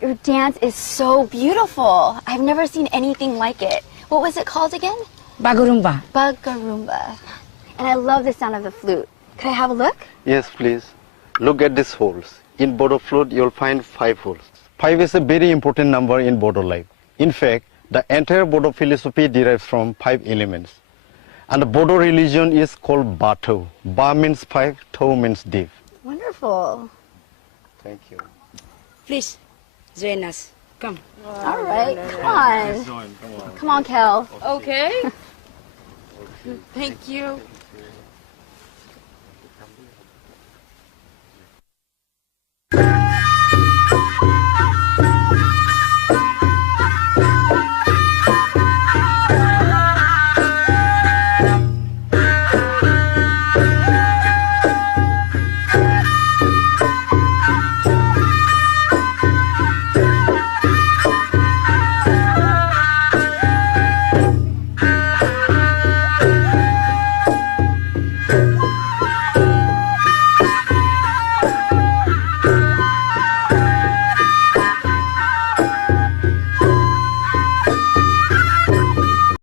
Your dance is so beautiful. I've never seen anything like it. What was it called again? Bagurumba. Bagarumba. And I love the sound of the flute. Could I have a look? Yes, please. Look at these holes. In Bodo flute, you'll find 5 holes. 5 is a very important number in Bodo life. In fact, the entire Bodo philosophy derives from 5 elements. And the Bodo religion is called Bato. Ba means 5, To means deep. Wonderful. Thank you. Please, join us. Come. All right, come on. Come on, Kel. Okay. Thank you.